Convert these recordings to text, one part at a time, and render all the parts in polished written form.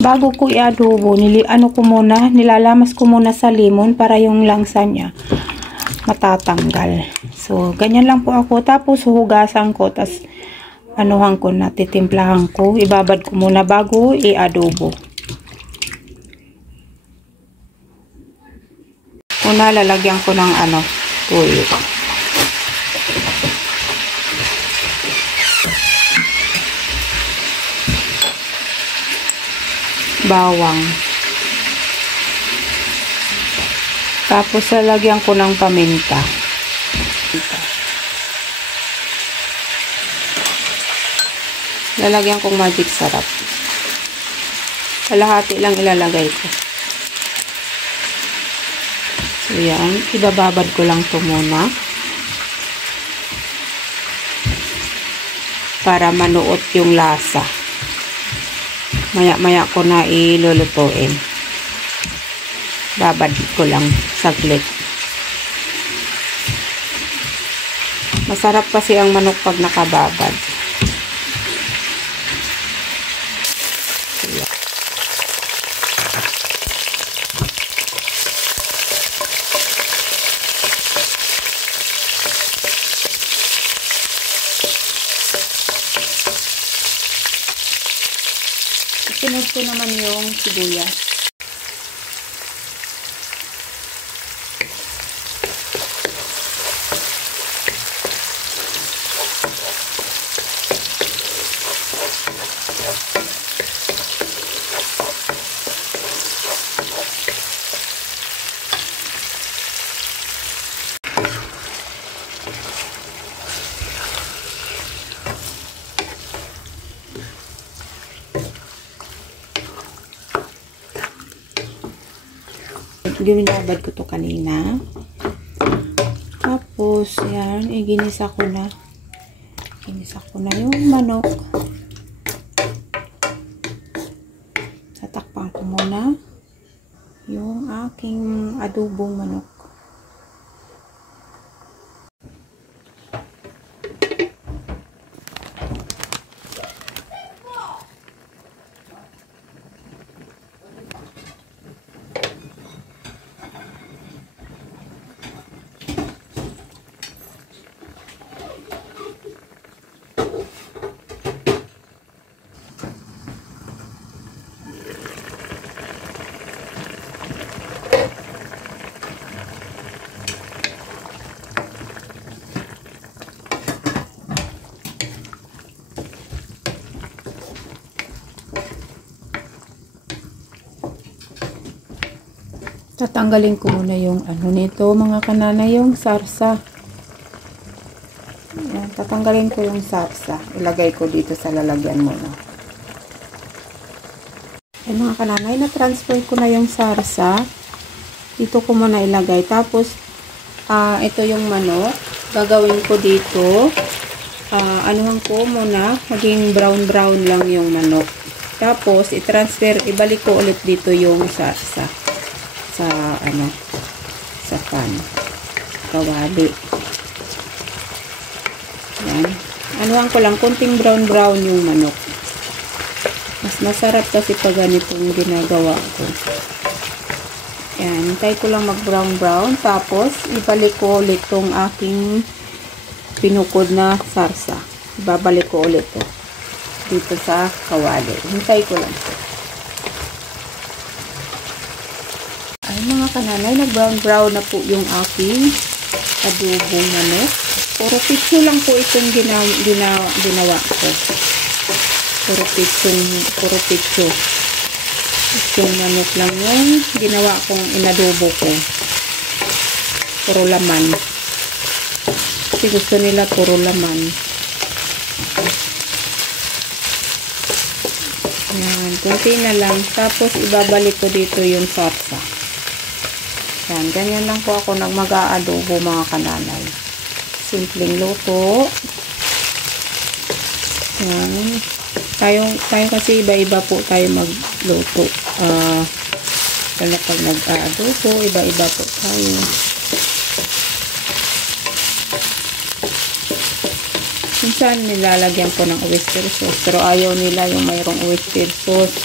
Bago ko i-adobo, nilalamas ko muna sa lemon para yung langsa niya matatanggal. So, ganyan lang po ako. Tapos, hugasan ko. Tapos, anuhan ko na, titimplahan ko. Ibabad ko muna bago i-adobo. Una, lalagyan ko ng tuyo. Bawang. Tapos lalagyan ko ng paminta. Lalagyan kong magic sarap. Kalahati lang ilalagay ko. So yan, ibababad ko lang ito muna. Para manuot yung lasa. Maya-maya ko na ilulutuin. Babad ko lang saglit. Masarap kasi ang manok pag nakababad. Sunod ko naman yung sibuyas. Ginabad ko to kanina. Tapos, yan, ginisa ko na. Ginisa ko na yung manok. Tatakpan ko muna yung aking adobong manok. Tatanggalin ko muna yung nito mga kananay, yung sarsa. Yan, tatanggalin ko yung sarsa. Ilagay ko dito sa lalagyan muna. Ay mga kananay, na-transfer ko na yung sarsa. Dito ko muna ilagay. Tapos, ito yung manok. Gagawin ko dito. Anuhan ko muna. Maging brown-brown lang yung manok. Tapos, ibalik ko ulit dito yung sarsa. Sa pan. Kawali. Yan. Anuhan ko lang, konting brown-brown yung manok. Mas masarap kasi pag ganitong ginagawa ko. Yan. Hintay ko lang mag-brown-brown. Tapos, ibalik ko ulit tong aking pinukod na sarsa. Ibabalik ko ulit to dito sa kawali. Hintay ko lang. Mga kananay, nag-brown-brown na po yung aking adobong manok. Puro pitso lang po itong ginawa ko. Puro pitso. Yung manok lang yung ginawa kong inadobo ko. Puro laman. Kasi gusto nila puro laman. Yan, kunti na lang. Tapos ibabalik ko dito yung sarsa. Yan, ganyan lang po ako mag-aadobo mga kananay. Simpleng luto. Yan. Tayo kasi iba-iba po tayo magluto. Kaya pag nag-aadobo, iba-iba po tayo. Minsan nilalagyan ko ng oyster sauce. Pero ayaw nila yung mayroong oyster sauce.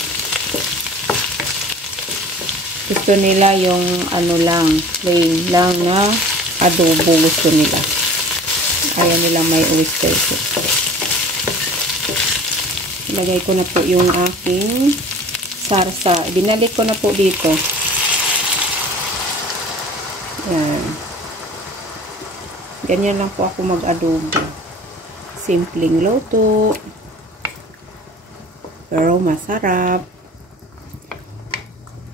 Gusto nila yung ano lang, plain lang na adobo gusto nila. Ayaw nila may oyster sauce. Ilagay ko na po yung aking sarsa. Binalik ko na po dito. Yan. Ganyan lang po ako mag-adobo. Simpleng luto. Pero masarap.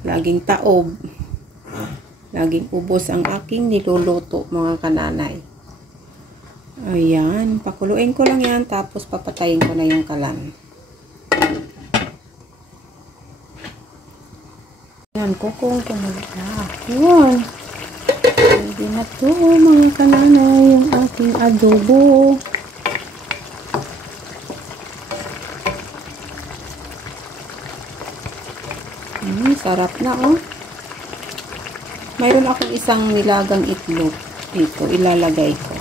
Laging taob. Laging ubos ang aking niluluto, mga kananay. Ayan. Pakuluin ko lang yan. Tapos papatayin ko na yung kalan. Ayan. Kukong ko na. Ayan. Hindi na to, mga kananay, yung aking adobo. Sarap na, oh. Mayroon akong isang nilagang itlog dito. Ilalagay ko.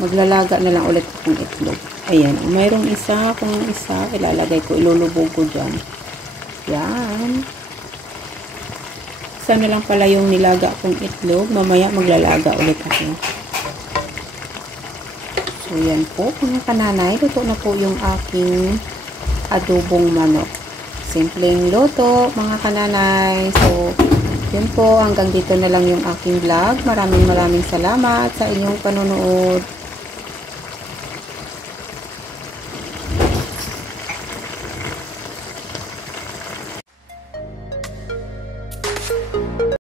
Maglalaga na lang ulit akong itlog. Ayan. Mayroong isa, kung isa, ilalagay ko. Ilulubog ko dyan. Yan. Isa na lang pala yung nilaga akong itlog. Mamaya maglalaga ulit ako. So, yan po. Mga kananay, luto na po yung aking adobong manok. Simpleng luto, mga kananay. So, yun po. Hanggang dito na lang yung aking vlog. Maraming salamat sa inyong panonood.